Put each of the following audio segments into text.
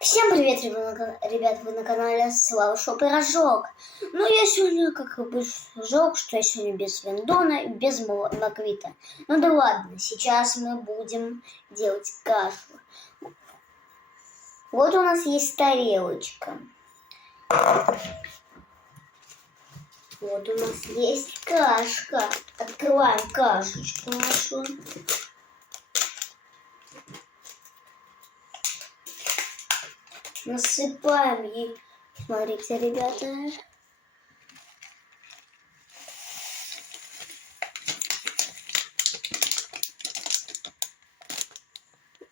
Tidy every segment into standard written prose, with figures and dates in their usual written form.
Всем привет, ребят, вы на канале Слава Шоу Пирожок. Ну, я сегодня, как обычно, жёг, что я сегодня без виндона и без маквита. Ну да ладно, сейчас мы будем делать кашу. Вот у нас есть тарелочка. Вот у нас есть кашка. Открываем кашечку нашу. Насыпаем ей. Смотрите, ребята.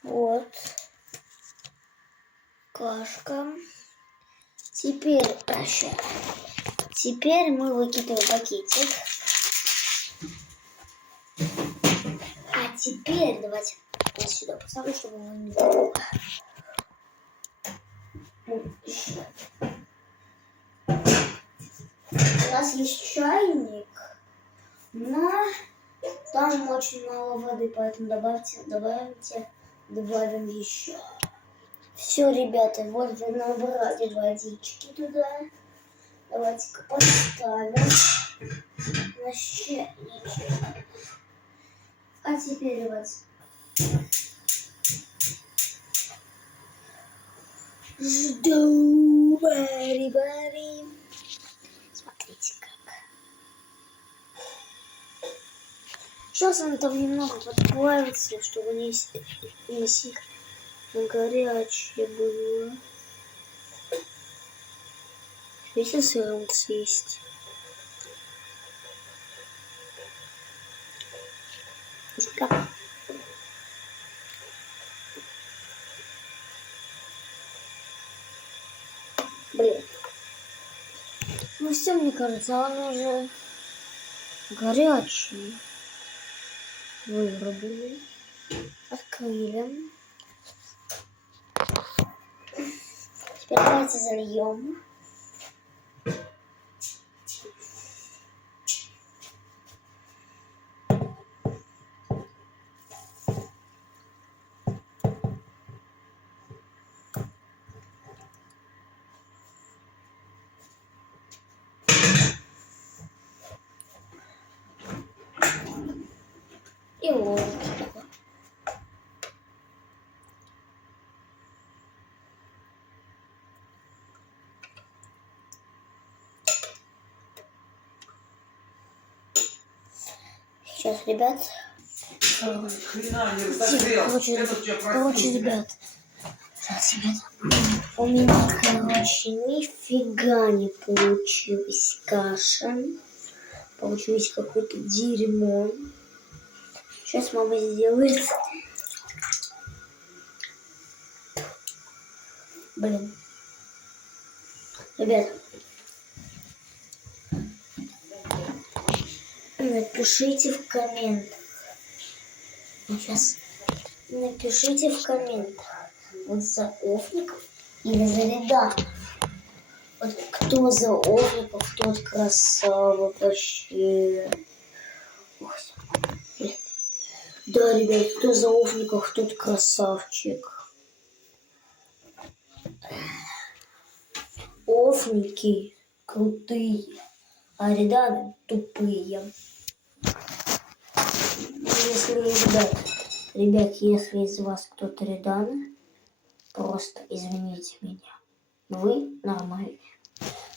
Вот. Кашка. Теперь мы выкидываем пакетик. А теперь давайте я сюда поставлю, чтобы его не было. У нас есть чайник, но там очень мало воды, поэтому добавим еще. Все, ребята, вот вы набрали водички туда. Давайте-ка поставим на чайничек. А теперь давайте жду, вари. Смотрите как. Сейчас он там немного подплавится, чтобы не сильно горячее было. Если сыром съесть. Как? Блин. Ну все, мне кажется, он уже горячий. Вырубили. Открыли. Теперь давайте зальем. И ложечку. Сейчас, ребят. Короче, ребят. Сейчас, ребят. У меня, нифига не получилась каша. Получилось какое-то дерьмо. Сейчас мама сделает. Блин. Ребят. Напишите в комментах. Сейчас. Напишите в комментах. Вот за Офников или за Реданов. Вот кто за Офников, тот красава вообще. Да, ребят, кто за Офников, тот красавчик. Офники крутые, а Реданы тупые. Если, ребят, если из вас кто-то Редан, просто извините меня. Вы нормальные.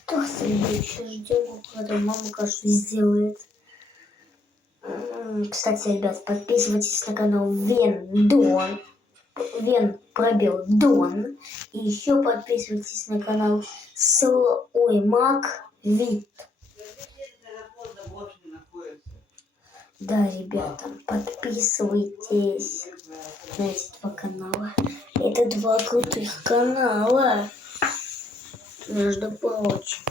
Так, следующее ждем, когда мама, кажется, сделает. Кстати, ребят, подписывайтесь на канал Вен пробел Дон. И еще подписывайтесь на канал Маквит. Да, ребята, подписывайтесь на эти два канала. Это два крутых канала. Между прочим.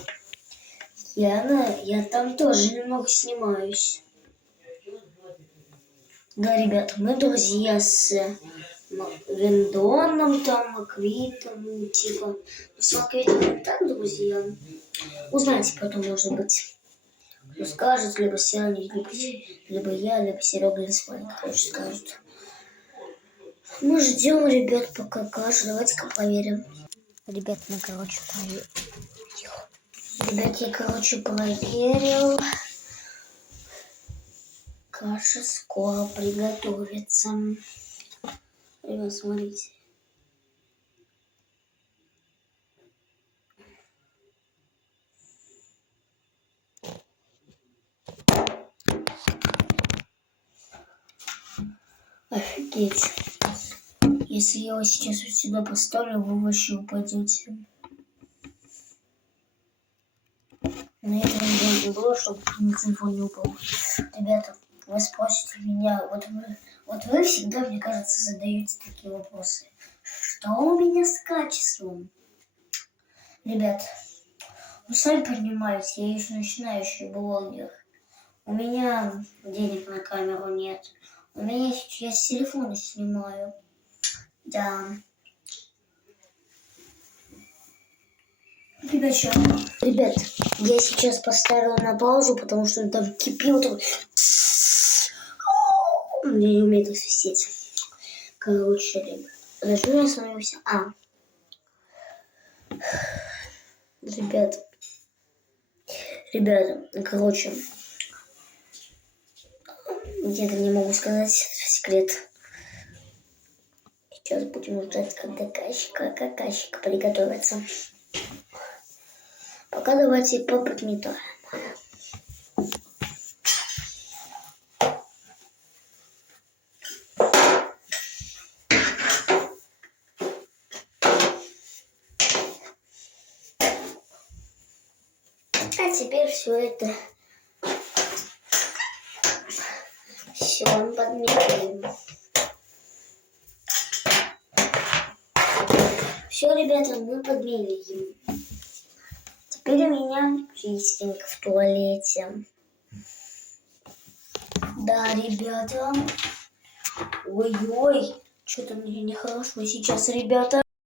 Я там тоже немного снимаюсь. Да, ребята, мы друзья с Вендоном, там, Маквитом, типа. С Маквитом не так друзья. Узнаете потом, может быть. Кто скажет, либо Сяня, либо я, либо Серега, либо Спайк. Короче, скажут. Мы ждем, ребят, пока каша. Давайте-ка проверим. Ребят, мы, короче, проверим. Ребят, я, короче, проверил. Каша скоро приготовится. Ребят, смотрите. Офигеть. Если я его сейчас вот сюда поставлю, вы вообще упадете. Но это не было, чтобы на телефон не упал. Ребята, вы спросите меня, вот вы всегда, мне кажется, задаете такие вопросы. Что у меня с качеством? Ребят, вы сами понимаете, я еще начинающий блогер. У меня денег на камеру нет. У меня я с телефона снимаю. Да. Ребят, я сейчас поставила на паузу, потому что он там кипел. Я не умею так свистеть. Короче, ребят, зачем я остановился? Ребята, короче, где-то не могу сказать секрет. Сейчас будем ждать, когда кащик приготовится. Пока давайте поподметаем. А теперь все это все подметаем. Все, ребята, мы подмеряем. Теперь у меня чистенько в туалете. Да, ребята. Ой-ой, что-то мне нехорошо сейчас, ребята.